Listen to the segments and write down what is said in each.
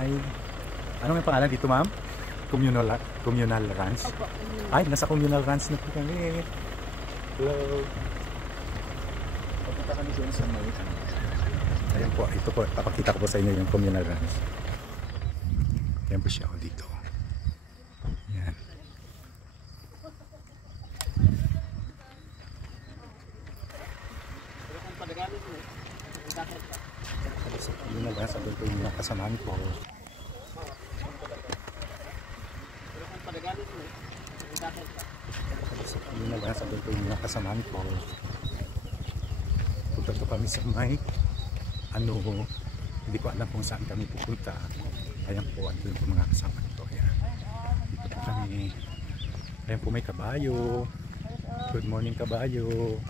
Ay, ano ang pangalan dito, ma'am? Communal Ranch? Ay, nasa Communal Ranch na po kami. Hello. Papunta kami doon sa may. Ayan po, ito po, papakita ko po sa inyo yung Communal Ranch. Ayan po siya dito. Ayan. Sa Communal Ranch, doon po yung mga kasamaan ko. Yun na lang, sabi ko yung mga kasamaan ko. Punta to kami sa may hindi ko alam kung saan kami pupunta. Ayan po, ano yung mga kasama ko. Ayan. Dito po kami. Ayan po, may kabayo. Good morning, kabayo.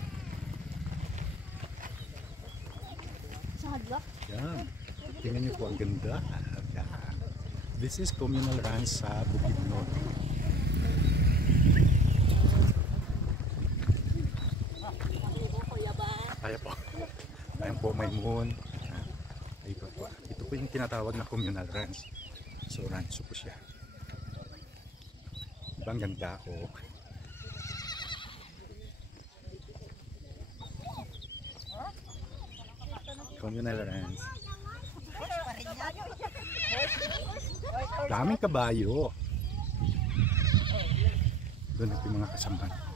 Ayan. Tingnan nyo po, ang ganda. Ayan. This is Communal Ranch sa Bukidnon. Ayan po. Ayan po, may moon. Ito po. Ito po yung tinatawag na Communal Ranch. So, rancho po siya. Ibang ganda ko. Communal Ranch. Daming kabayo. Doon yung mga kasambahan.